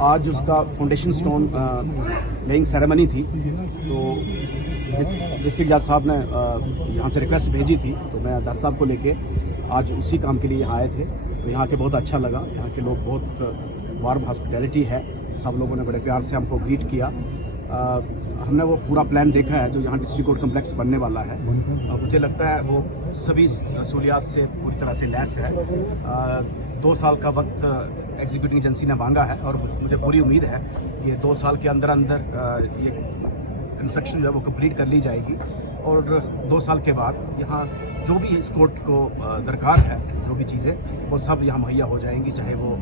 आज उसका foundation stone laying ceremony थी। तो डिस्ट्रिक्ट जज साहब ने यहाँ से रिक्वेस्ट भेजी थी, तो मैं दर साहब को लेके आज उसी काम के लिए यहाँ आए थे। तो यहाँ के बहुत अच्छा लगा, यहाँ के लोग बहुत वार्म हॉस्पिटैलिटी है, सब लोगों ने बड़े प्यार से हमको ग्रीट किया। हमने वो पूरा प्लान देखा है जो यहाँ डिस्ट्रिक्ट कोर्ट कम्प्लेक्स बनने वाला है। मुझे लगता है वो सभी सहूलियात से पूरी तरह से लैस है। 2 साल का वक्त एग्जीक्यूटिव एजेंसी ने मांगा है और मुझे पूरी उम्मीद है कि 2 साल के अंदर अंदर ये कंस्ट्रक्शन जो है वो कंप्लीट कर ली जाएगी। और 2 साल के बाद यहाँ जो भी इस कोर्ट को दरकार है, जो भी चीज़ें वो सब यहाँ मुहैया हो जाएंगी, चाहे वो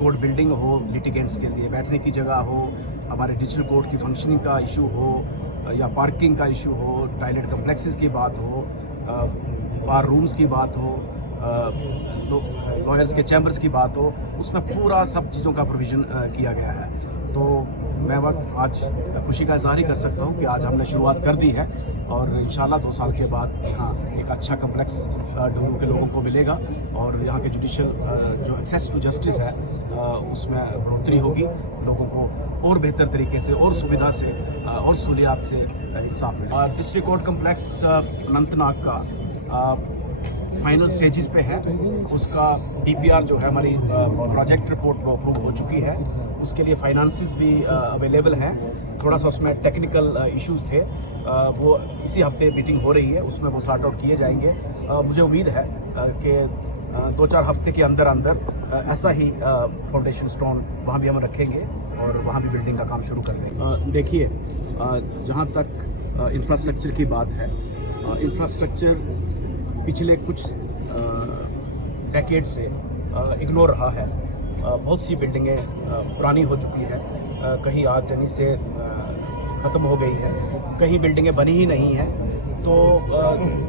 कोर्ट बिल्डिंग हो, लिटिगेंट्स के लिए बैठने की जगह हो, हमारे डिजिटल कोर्ट की फंक्शनिंग का इशू हो, या पार्किंग का इशू हो, टॉयलेट कम्प्लेक्सेस की बात हो, बार रूम्स की बात हो, लॉयर्स के चैम्बर्स की बात हो, उसमें पूरा सब चीज़ों का प्रोविज़न किया गया है। तो मैं बस आज खुशी का इज़हार ही कर सकता हूँ कि आज हमने शुरुआत कर दी है और इंशाल्लाह 2 साल के बाद यहाँ एक अच्छा कम्प्लेक्स डूरू के लोगों को मिलेगा और यहाँ के जुडिशल जो एक्सेस टू जस्टिस है उसमें बढ़ोतरी होगी, लोगों को और बेहतर तरीके से और सुविधा से और सहूलियात से इंसाफ मिलेगा। डिस्ट्रिक्ट कोर्ट कम्प्लेक्स अनंतनाग का फाइनल स्टेजेस पे है। उसका DPR जो है हमारी प्रोजेक्ट रिपोर्ट वो अप्रूव हो चुकी है। उसके लिए फाइनेंसेस भी अवेलेबल हैं। थोड़ा सा उसमें टेक्निकल इश्यूज थे, वो इसी हफ्ते मीटिंग हो रही है, उसमें वो सॉर्ट आउट किए जाएंगे। मुझे उम्मीद है कि 2-4 हफ्ते के अंदर अंदर ऐसा ही फाउंडेशन स्टोन वहाँ भी हम रखेंगे और वहाँ भी बिल्डिंग का काम शुरू कर देंगे। देखिए, जहाँ तक इंफ्रास्ट्रक्चर की बात है, इंफ्रास्ट्रक्चर पिछले कुछ डेकेड से इग्नोर रहा है। बहुत सी बिल्डिंगें पुरानी हो चुकी है, कहीं आगजनी से ख़त्म हो गई है, कहीं बिल्डिंगें बनी ही नहीं हैं। तो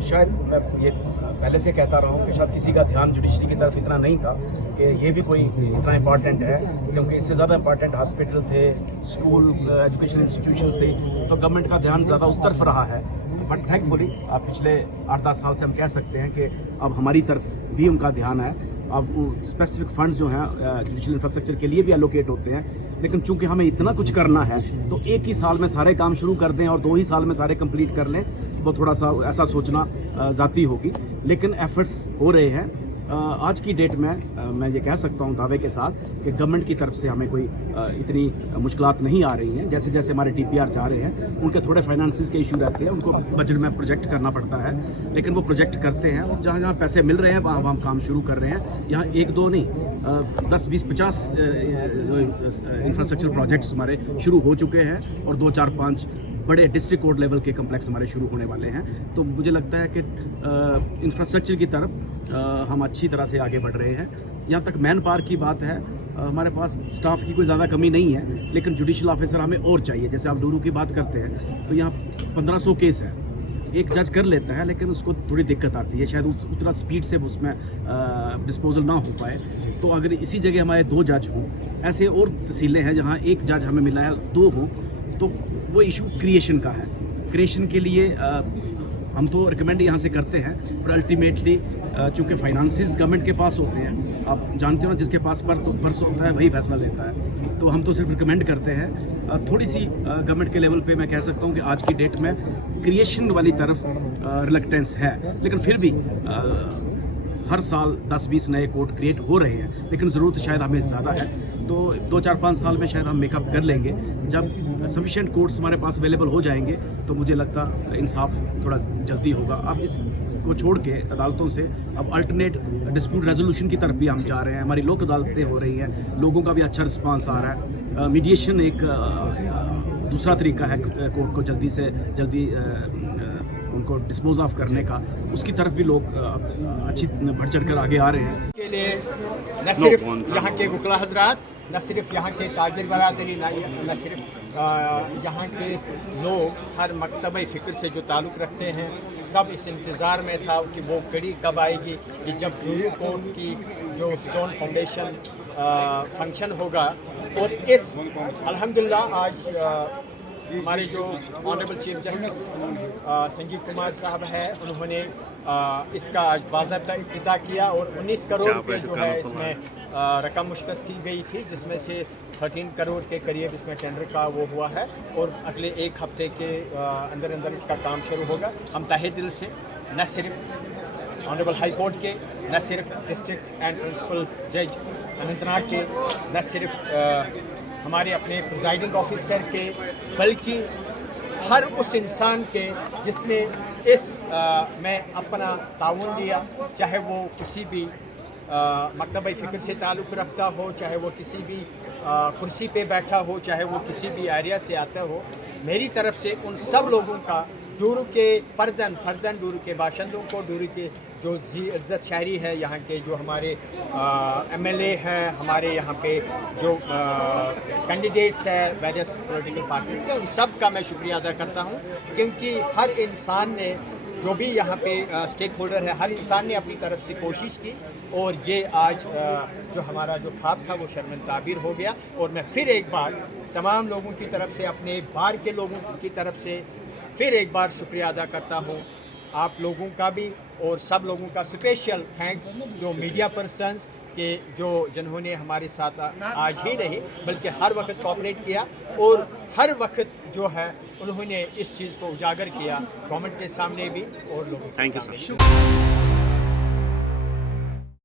शायद मैं ये पहले से कहता रहा हूँ कि शायद किसी का ध्यान जुडिशरी की तरफ इतना नहीं था कि ये भी कोई इतना इम्पॉर्टेंट है, क्योंकि इससे ज़्यादा इम्पॉर्टेंट हॉस्पिटल थे, स्कूल, एजुकेशन इंस्टीट्यूशंस थे, तो गवर्नमेंट का ध्यान ज़्यादा उस तरफ रहा है। बट थैंकफुली पिछले 8-10 साल से हम कह सकते हैं कि अब हमारी तरफ भी उनका ध्यान है। अब स्पेसिफिक फंड्स जो हैं जुडिशल इंफ्रास्ट्रक्चर के लिए भी एलोकेट होते हैं, लेकिन चूंकि हमें इतना कुछ करना है तो एक ही साल में सारे काम शुरू कर दें और 2 ही साल में सारे कंप्लीट कर लें, वो थोड़ा सा ऐसा सोचना ज़ाती होगी। लेकिन एफर्ट्स हो रहे हैं। आज की डेट में मैं ये कह सकता हूँ दावे के साथ कि गवर्नमेंट की तरफ से हमें कोई इतनी मुश्किलात नहीं आ रही हैं। जैसे जैसे हमारे DPR जा रहे हैं, उनके थोड़े फाइनेंसिस के इशू रहते हैं, उनको बजट में प्रोजेक्ट करना पड़ता है, लेकिन वो प्रोजेक्ट करते हैं और जहाँ जहाँ पैसे मिल रहे हैं वहाँ हम काम शुरू कर रहे हैं। यहाँ 1-2 नहीं, 10, 20, 50 इंफ्रास्ट्रक्चर प्रोजेक्ट्स हमारे शुरू हो चुके हैं और 2, 4, 5 बड़े डिस्ट्रिक्ट कोर्ट लेवल के कम्प्लेक्स हमारे शुरू होने वाले हैं। तो मुझे लगता है कि इंफ्रास्ट्रक्चर की तरफ हम अच्छी तरह से आगे बढ़ रहे हैं। यहाँ तक मैन पावर की बात है, हमारे पास स्टाफ की कोई ज़्यादा कमी नहीं है, लेकिन जुडिशल ऑफिसर हमें और चाहिए। जैसे आप डूरू की बात करते हैं तो यहाँ 1500 केस है, एक जज कर लेता है, लेकिन उसको थोड़ी दिक्कत आती है, शायद उतना स्पीड से उसमें डिस्पोजल ना हो पाए। तो अगर इसी जगह हमारे 2 जज हों, ऐसे और तहसीलें हैं जहाँ 1 जज हमें मिला है, 2 हों, तो वो इशू क्रिएशन का है। क्रिएशन के लिए हम तो रिकमेंड यहाँ से करते हैं, पर अल्टीमेटली चूँकि फाइनेंसिस गवर्नमेंट के पास होते हैं, आप जानते हो ना, जिसके पास पर्स होता है वही फैसला लेता है। तो हम तो सिर्फ रिकमेंड करते हैं। थोड़ी सी गवर्नमेंट के लेवल पे मैं कह सकता हूँ कि आज की डेट में क्रिएशन वाली तरफ रिलक्टेंस है, लेकिन फिर भी हर साल 10-20 नए कोर्ट क्रिएट हो रहे हैं, लेकिन ज़रूरत शायद हमें ज़्यादा है। तो 2-4-5 साल में शायद हम मेकअप कर लेंगे। जब सफिशिएंट कोर्ट्स हमारे पास अवेलेबल हो जाएंगे तो मुझे लगता इंसाफ थोड़ा जल्दी होगा। अब इसको छोड़ के अदालतों से अब अल्टरनेट डिस्प्यूट रेजोल्यूशन की तरफ भी हम जा रहे हैं। हमारी लोक अदालतें हो रही हैं, लोगों का भी अच्छा रिस्पांस आ रहा है। मीडिएशन एक दूसरा तरीका है कोर्ट को जल्दी से जल्दी उनको डिस्पोज ऑफ करने का, उसकी तरफ भी लोग अच्छी बढ़ चढ़ कर आगे आ रहे हैं। के लिए न सिर्फ यहाँ के वकला हजरात, न सिर्फ यहाँ के ताजिर बरादरी, न सिर्फ यहाँ के लोग हर मकतब फ़िक्र से जो ताल्लुक़ रखते हैं, सब इस इंतज़ार में था कि वो घड़ी कब आएगी कि जब डूरू कोर्ट की जो स्टोन फाउंडेशन फंक्शन होगा। और इस अल्हम्दुलिल्लाह आज हमारे जो honourable chief justice Sanjeev Kumar साहब है, उन्होंने इसका आज बाज़ाब्ता इफ्तिताह किया और 19 करोड़ रुपये जो है इसमें रकम मुश्तस की गई थी, जिसमें से 13 करोड़ के करीब इसमें टेंडर का वो हुआ है और अगले एक हफ्ते के अंदर अंदर इसका काम शुरू होगा। हम तहे दिल से न सिर्फ ऑनरेबल हाई कोर्ट के, न सिर्फ डिस्ट्रिक्ट एंड प्रिंसिपल जज अनंतनाग के, न सिर्फ हमारे अपने प्रिजाइडिंग ऑफिसर के, बल्कि हर उस इंसान के जिसने इस में अपना ताउन दिया, चाहे वो किसी भी मकतब फ़िक्र से ताल्लुक़ रखता हो, चाहे वो किसी भी कुर्सी पे बैठा हो, चाहे वो किसी भी एरिया से आता हो। मेरी तरफ से उन सब लोगों का, डूरू के फ़र्दन डूरू के बाशिंदों को, डूरू के जो इज़्ज़त शहरी है, यहाँ के जो हमारे MLA हैं, हमारे यहाँ पे जो कैंडिडेट्स हैं वेरियस पॉलिटिकल पार्टीज़ के, उन सब का मैं शुक्रिया अदा करता हूँ, क्योंकि हर इंसान ने, जो भी यहाँ पे स्टेक होल्डर है, हर इंसान ने अपनी तरफ से कोशिश की और ये आज जो हमारा जो ख्वाब था वो शर्मन ताबीर हो गया। और मैं फिर एक बार तमाम लोगों की तरफ से, अपने बार के लोगों की तरफ से फिर एक बार शुक्रिया अदा करता हूँ, आप लोगों का भी और सब लोगों का स्पेशल थैंक्स, जो मीडिया पर्सन्स के जिन्होंने हमारे साथ आज ही नहीं बल्कि हर वक्त कोऑपरेट किया और हर वक्त जो है उन्होंने इस चीज़ को उजागर किया गवर्नमेंट के सामने भी और लोगों के सामने।